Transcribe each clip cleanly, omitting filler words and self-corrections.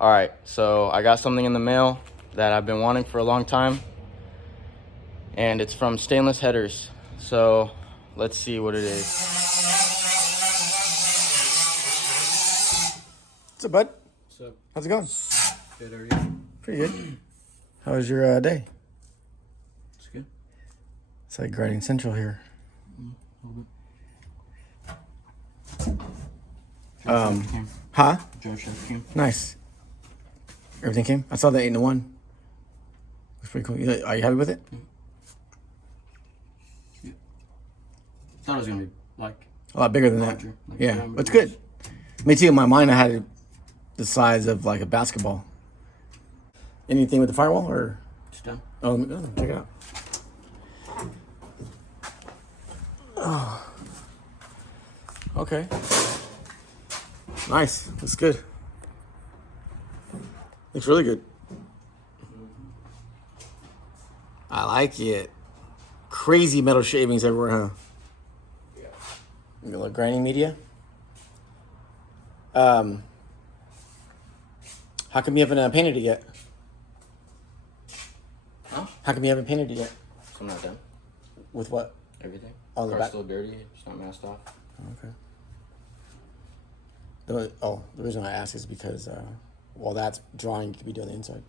All right, so I got something in the mail that I've been wanting for a long time, and it's from Stainless Headers. So let's see what it is. What's up, bud? What's up? How's it going? Good, how are you? Pretty good. How was your day? It's good. It's like grinding central here. Huh? Joe Chef came. Nice. Everything came? I saw the 8-in-1. It's pretty cool. Are you happy with it? Yeah. Thought it was gonna be like A lot bigger than larger. that. Like, Yeah, but it's good. Me too. In my mind, I had it the size of like a basketball. Anything with the firewall or? It's done. Oh, check it out. Oh. Okay. Nice. Looks good. Looks really good. I like it. Crazy metal shavings everywhere, huh? Yeah. You got a little grinding media. How come you haven't painted it yet? Huh? How come you haven't painted it yet? So I'm not done. With what? Everything. Oh, the Car's back. still dirty. It's not masked off. Okay. The reason I ask is because while that's drawing, you could be doing the inside.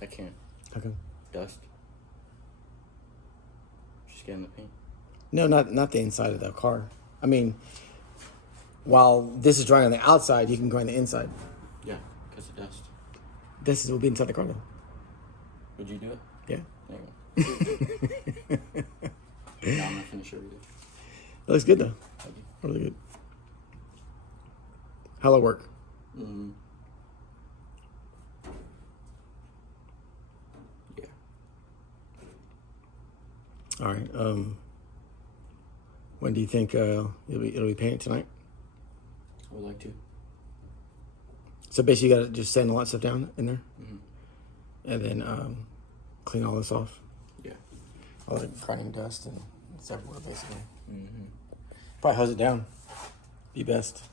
I can't. How come? Dust. Just getting the paint. No, not the inside of the car. I mean, while this is drying on the outside, you can grind the inside. Yeah, because of dust. This will be inside the car though. Would you do it? Yeah. There you go. No, I'm not finished everything. That looks good though. Thank you. Really good. How'll it work? Yeah. All right. When do you think it'll be painted tonight? I would like to. So basically, you gotta just sand a lot of stuff down in there, and then clean all this off. Yeah. All the grinding dust and it's everywhere basically. Probably hose it down. Be best.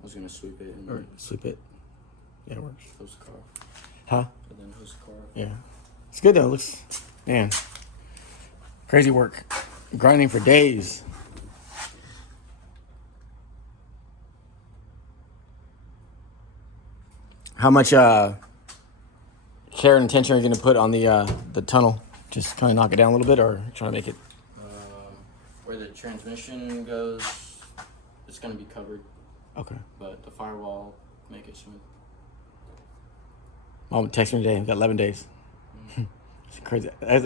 I was gonna sweep it and Or sweep it. Yeah, it works. hose the car. Huh? And then hose the car. Yeah. It's good though. It looks, man, crazy work. Grinding for days. How much care and attention are you going to put on the tunnel? Just kind of knock it down a little bit, or try to make it? Where the transmission goes, it's gonna be covered, Okay. but the firewall make it smooth. Mom texted me today. We've got 11 days. It's crazy. That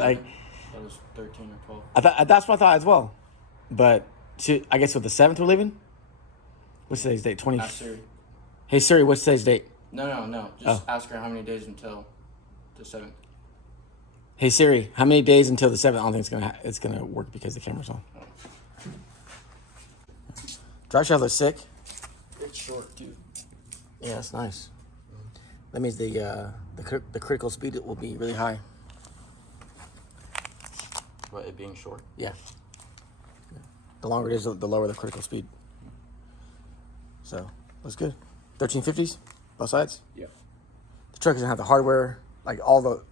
was 13 or 12. That's what I thought as well. But I guess with the 7th we're leaving. What's today's date? 20. Ask Siri. Hey Siri, what's today's date? No. Just ask her how many days until the 7th. Hey Siri, how many days until the 7th? I don't think it's gonna work because the camera's on. Drive shaft looks sick. It's short too. Yeah, it's nice. That means the critical speed will be really high. But it being short. Yeah. The longer it is, the lower the critical speed. So looks good. 1350s, both sides. Yeah. The truck doesn't have the hardware, like all the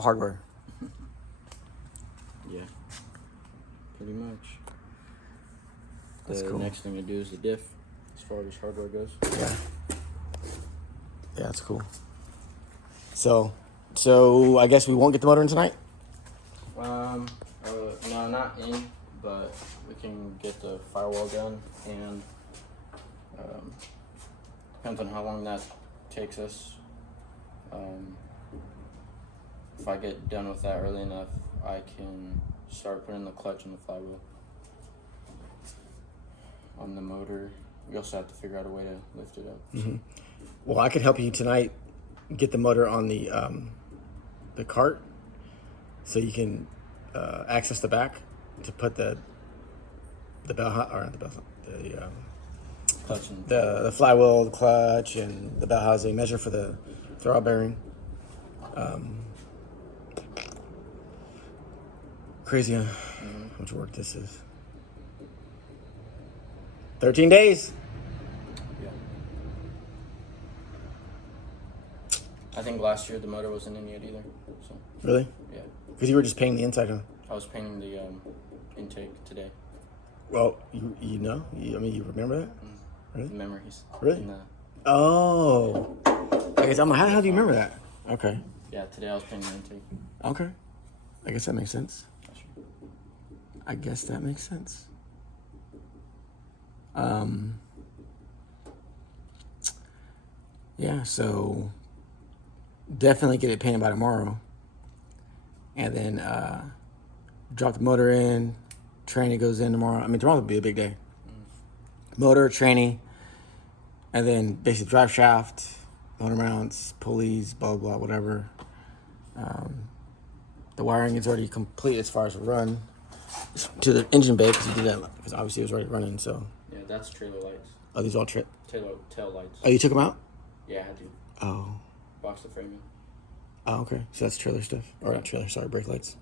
hardware. Yeah. Pretty much. That's The cool. next thing to do is the diff, as far as hardware goes. Yeah. Yeah, that's cool. So I guess we won't get the motor in tonight? No, not in, but we can get the firewall done, and depends on how long that takes us. If I get done with that early enough, I can start putting the clutch in the flywheel. On the motor, we also have to figure out a way to lift it up. Well, I could help you tonight get the motor on the cart, so you can access the back to put the bell or not the bell, Clutch and the flywheel, the clutch, and the bell housing. Measure for the throttle bearing. Crazy, huh? How much work this is. 13 days. yeah. I think last year the motor wasn't in yet either. So Really? yeah, Because you were just painting the inside, huh? I was painting the intake today. Well, you know? I mean, you remember that? Really? The memories. Really? And, Oh. I guess I'm like, how do you remember that? Okay. yeah, today I was painting the intake. Okay. I guess that makes sense. That's right. I guess that makes sense. Yeah, so definitely get it painted by tomorrow. And then drop the motor in. Tranny goes in tomorrow. I mean, tomorrow will be a big day. Motor, tranny, and then basically drive shaft, motor mounts, pulleys, blah, blah, whatever. The wiring is already complete as far as run to the engine bay because you did that because obviously it was already running. So Yeah, that's trailer lights. are these all Tail lights. Oh, you took them out? Yeah, I had to Oh. box the framing. Oh, okay. So that's trailer stuff. Or not trailer, sorry, brake lights.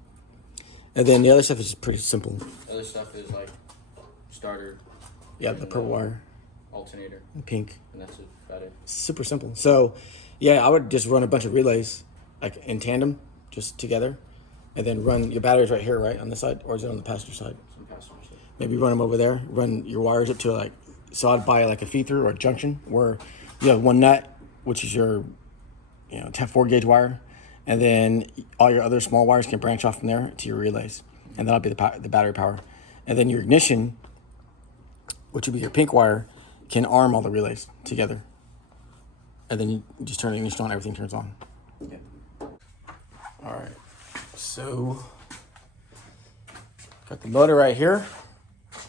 And then the other stuff is pretty simple. Other stuff is like starter. Yeah, the purple wire, Alternator, and pink. and that's about it. Super simple. So, yeah, I would just run a bunch of relays, like in tandem, just together. And then run your batteries right here, right, on this side? Or is it on the passenger side? Some passenger stuff. Maybe run them over there. Run your wires up to like, so I'd buy like a feed through or a junction where you have one nut, which is your, 4 gauge wire. And then all your other small wires can branch off from there to your relays. And that'll be the battery power. And then your ignition, which would be your pink wire, can arm all the relays together. And then you just turn the ignition on, everything turns on. Yeah. All right. So, got the motor right here,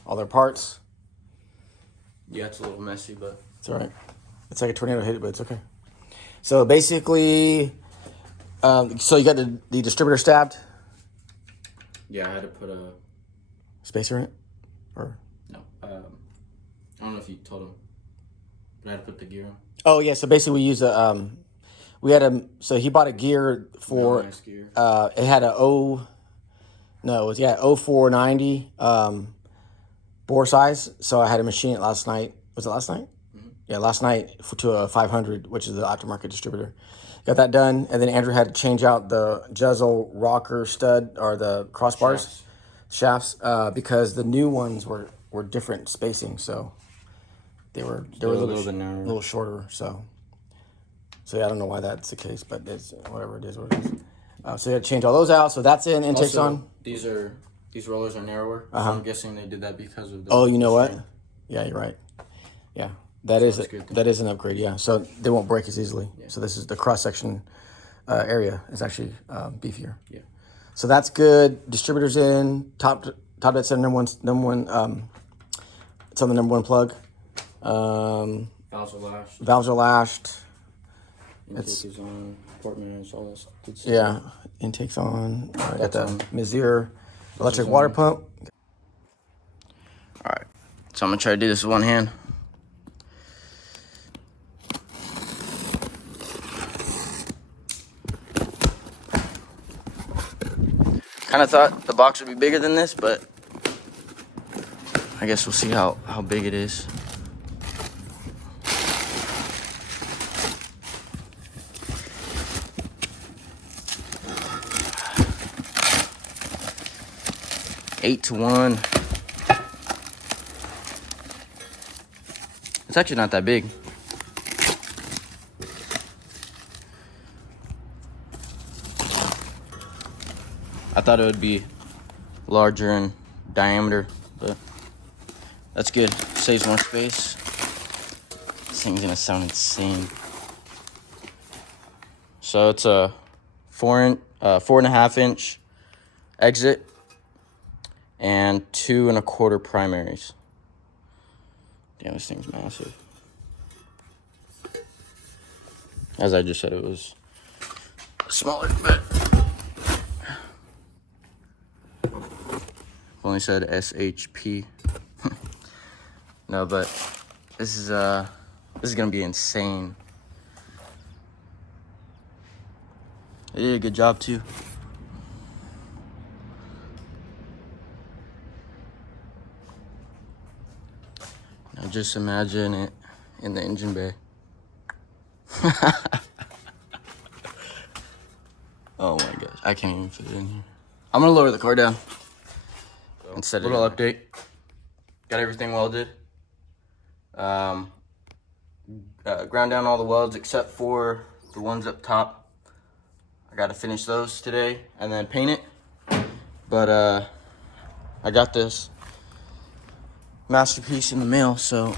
all their parts. Yeah, it's a little messy, but It's all right. It's like a tornado hit it, but it's okay. So basically, so you got the distributor stabbed, yeah, I had to put a spacer in it, or no. I don't know if you told him, but I had to put the gear on. oh yeah. So basically, we use so he bought a gear for Nice gear. It had a 0490 bore size. So I had to machine it last night. Was it last night? Mm-hmm. Yeah, last night to a 500, which is the aftermarket distributor. Got that done, and then Andrew had to change out the Jezel rocker stud or the crossbars shafts because the new ones were different spacing, so they were a little bit narrower. a little shorter. So yeah, I don't know why that's the case, but it's whatever it is, what it is. So you had to change all those out. So that's in. Intake's Also, on. These rollers are narrower, so I'm guessing they did that because of the. Oh, you know what? strain. Yeah, you're right. Yeah, that is good. that is an upgrade. Yeah, so they won't break as easily. Yeah. So this is the cross section area is actually beefier. Yeah. So that's good. Distributors in top that's the number one. It's on the number one plug. Valves are lashed. Valves are lashed. Intake is on. Port manage, all that good stuff. Yeah, intake's on. I got the on. Mizir electric water pump. All right, so I'm gonna try to do this with one hand. Kind of thought the box would be bigger than this, but I guess we'll see how big it is. Eight to 1. It's actually not that big. I thought it would be larger in diameter, but that's good. Saves more space. This thing's gonna sound insane. So it's a 4.5 inch exit and 2 1/4 primaries. Damn, this thing's massive. As I just said, it was smaller, but only said SHP. No, but this is gonna be insane. They did a good job too. Now just imagine it in the engine bay. I can't even fit it in here. I'm gonna lower the car down. And set it little update. Got everything welded. Ground down all the welds except for the ones up top. I gotta finish those today and then paint it. But I got this masterpiece in the mail, so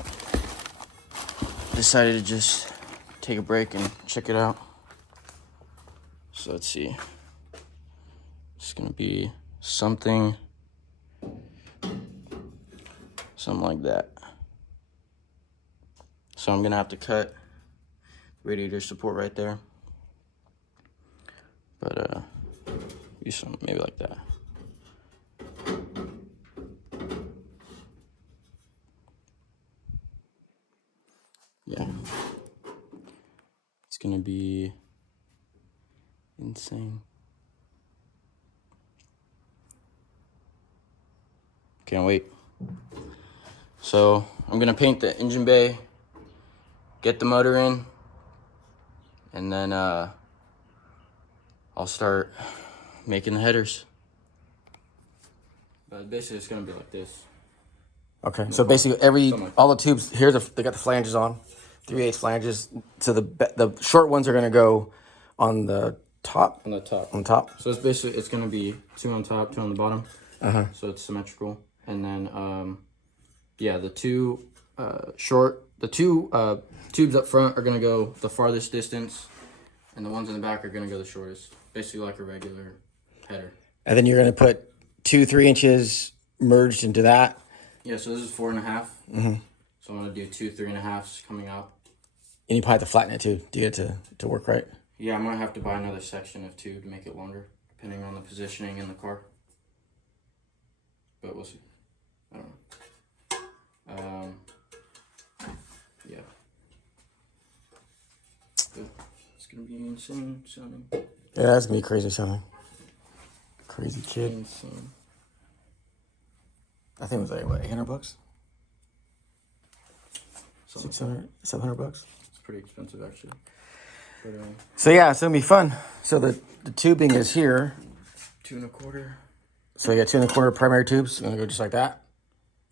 decided to just take a break and check it out. So let's see. It's gonna be something like that. So I'm gonna have to cut radiator support right there. But use some maybe like that. Yeah. It's gonna be insane. Can't wait. So I'm gonna paint the engine bay, get the motor in, and then I'll start making the headers. But basically it's gonna be like this. Okay, so basically all the tubes here, they got the flanges on, 3/8 flanges. So the short ones are gonna go on the top. On the top. On the top. So it's gonna be 2 on top, 2 on the bottom. So it's symmetrical, and then yeah, the two tubes up front are gonna go the farthest distance, and the ones in the back are gonna go the shortest. Basically like a regular header. And then you're gonna put 2 3-inches merged into that. Yeah, so this is 4.5. So I'm gonna do 2 3.5s coming out. And you probably have to flatten it too to get it to work right. Yeah, I might have to buy another section of 2 to make it longer, depending on the positioning in the car. But we'll see. I don't know. Yeah. But it's gonna be insane sounding. Yeah, that's gonna be crazy sounding. Crazy kid. Insane. I think it was like what, $800? Something. 600, $700? It's pretty expensive actually. But so yeah, it's gonna be fun. So the tubing is here. 2 1/4. So you got 2 1/4 primary tubes. Gonna go just like that.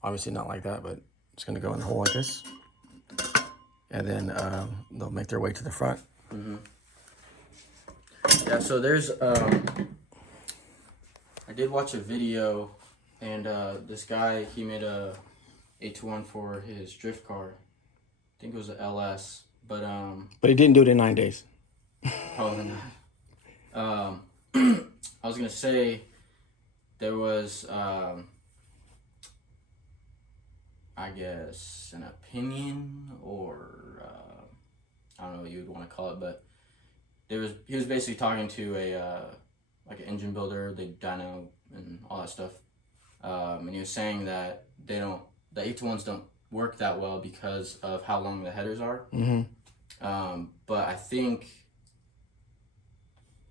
Obviously not like that, but it's gonna go in the hole like this. And then they'll make their way to the front. Yeah, so there's I did watch a video, and this guy, he made a 8-to-1 for his drift car. I think it was a LS, but he didn't do it in 9 days. probably not. I was gonna say there was I guess an opinion, or I don't know what you would want to call it, but he was basically talking to a like an engine builder, the dyno and all that stuff, and he was saying that the 8-to-1s don't work that well because of how long the headers are. But I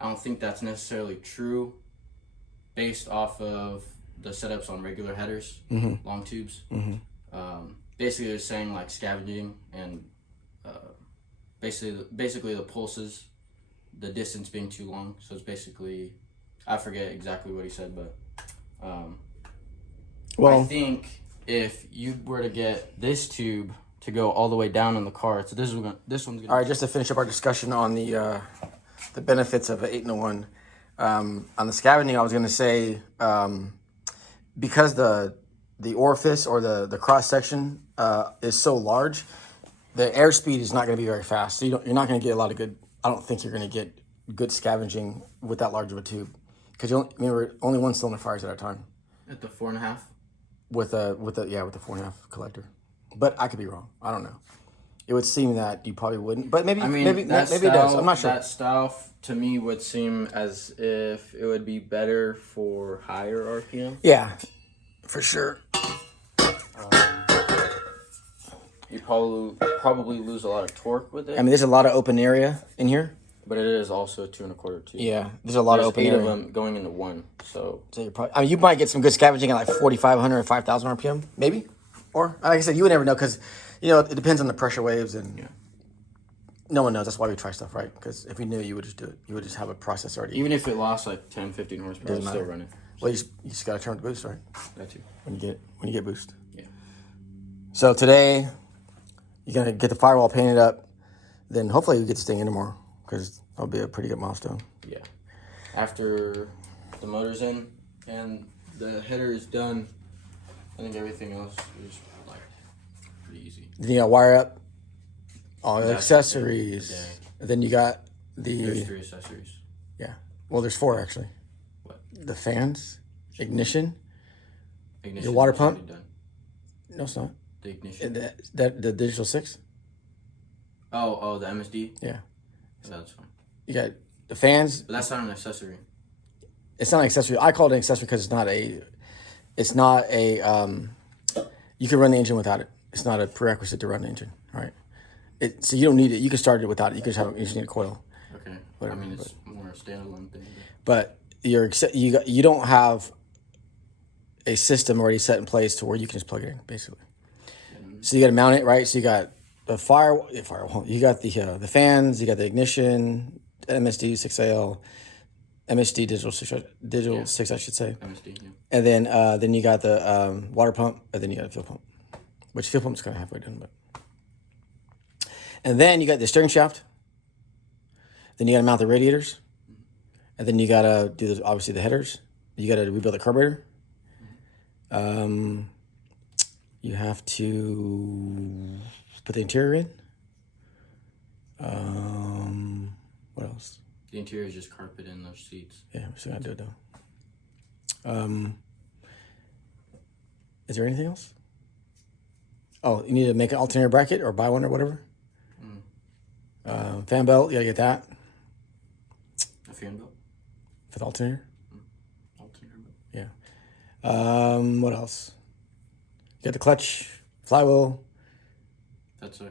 don't think that's necessarily true, based off of the setups on regular headers, long tubes. Basically, they're saying like scavenging and basically the pulses, the distance being too long. So it's basically, I forget exactly what he said, but I think if you were to get this tube to go all the way down in the car, so this one's gonna. All right, just to finish up our discussion on the benefits of an 8-in-1. On the scavenging, I was gonna say because the orifice or the cross section is so large, the airspeed is not going to be very fast. So you're not going to get a lot of good. I don't think you're going to get good scavenging with that large of a tube, because remember only one cylinder fires at a time. At the 4.5. With the 4.5 collector, but I could be wrong. I don't know. It would seem that you probably wouldn't, but maybe maybe it does. I'm not sure. That style to me would seem as if it would be better for higher RPM. Yeah, for sure. You probably lose a lot of torque with it. I mean, there's a lot of open area in here. But it is also 2 1/4 too. Yeah, there's a lot of open area. 8 of them going into one. So you're probably, I mean, you might get some good scavenging at like 4,500 or 5,000 RPM, maybe. Or like I said, you would never know, because it depends on the pressure waves and No one knows. That's why we try stuff, right? Because if we knew, you would just do it. You would just have a process already. Even if it lost like 10, 15 horsepower, it's Doesn't still matter. running. Well, you just gotta turn up the boost, right? That too. When you get boost. Yeah. So today, you're gonna get the firewall painted up. Then hopefully we get this thing in tomorrow, because that'll be a pretty good milestone. Yeah. After the motor's in and the header is done, I think everything else is like pretty easy. Then you got to wire up all the That's accessories. the day. Then you got There's the 3 accessories. yeah. Well, there's 4 actually. What? The fans, ignition. Ignition. Your water is already pump? Done. No, it's not. The ignition. The digital 6. Oh, the MSD. Yeah. That's fine. You got the fans. But that's not an accessory. It's not an accessory. I call it an accessory because it's not a. You can run the engine without it. It's not a prerequisite to run the engine. All right. So you don't need it. You can start it without it. You can just just need a coil. Okay. Whatever, I mean, it's more a standalone thing. But you don't have a system already set in place to where you can just plug it in, basically. So you got to mount it, right? So you got the firewall. You got the fans. You got the ignition, MSD 6AL, MSD digital 6, I should say. MSD. Yeah. And then you got the water pump, and then you got a fuel pump, which fuel pump's kind of halfway done, but. And then you got the steering shaft. Then you got to mount the radiators, and then you got to do obviously the headers. You got to rebuild the carburetor. You have to put the interior in. What else? The interior is just carpet in those seats. Yeah, we're still gonna do it though. Is there anything else? Oh, you need to make an alternator bracket or buy one or whatever. Fan belt, you gotta get that. A fan belt? For the alternator? Alternator belt? Yeah. What else? You got the clutch, flywheel. That's yeah.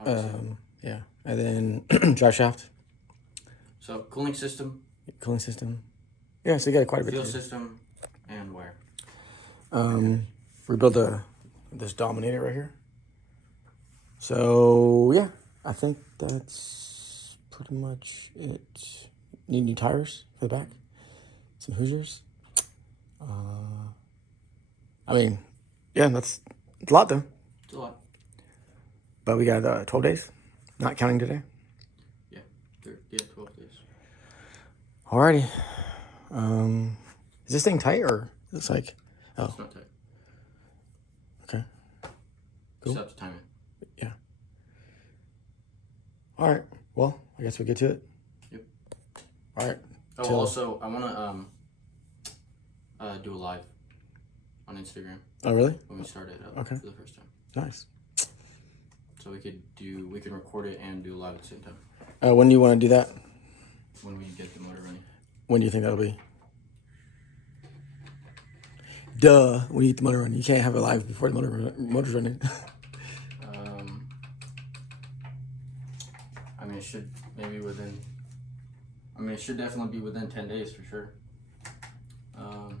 Obviously. Yeah. And then drive shaft. So cooling system. Cooling system. Yeah, so you got quite a bit. Fuel system and wire. Rebuild this Dominator right here. So yeah, I think that's pretty much it. Need new tires for the back. Some Hoosiers. I mean, yeah, that's a lot though. It's a lot. But we got 12 days, not counting today. Yeah, 12 days. Alrighty. Is this thing tight or it looks like? Oh, It's not tight. okay. Cool. Just have to time it. Yeah. All right. Well, I guess we'll get to it. Yep. All right. Oh, also, I want to do a live on Instagram. Oh, really? When we start it up Okay. for the first time. Nice. So we can record it and do live at the same time. When do you want to do that? When we get the motor running. When do you think that'll be? Duh. When you get the motor running, you can't have it live before the motor's running. I mean, it should it should definitely be within 10 days for sure. I'm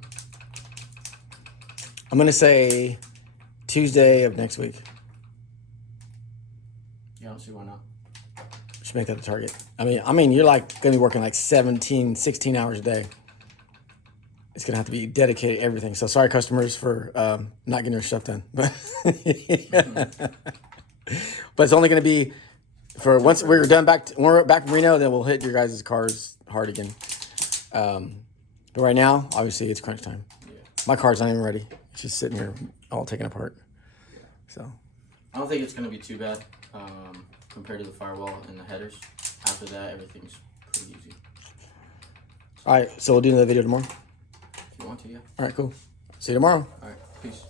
gonna say Tuesday of next week. Yeah, I don't see why not. Should make that a target. I mean, you're like gonna be working like 17, 16 hours a day. It's gonna have to be dedicated to everything. So sorry, customers, for not getting your stuff done. But but it's only gonna be for once we're done when we're back in Reno. Then we'll hit your guys' cars hard again. But right now, obviously, it's crunch time. Yeah. My car's not even ready. It's just sitting here, all taken apart. So I don't think it's going to be too bad compared to the firewall and the headers. After that, everything's pretty easy. all right, so we'll do another video tomorrow. If you want to, yeah. All right, cool. See you tomorrow. All right, peace.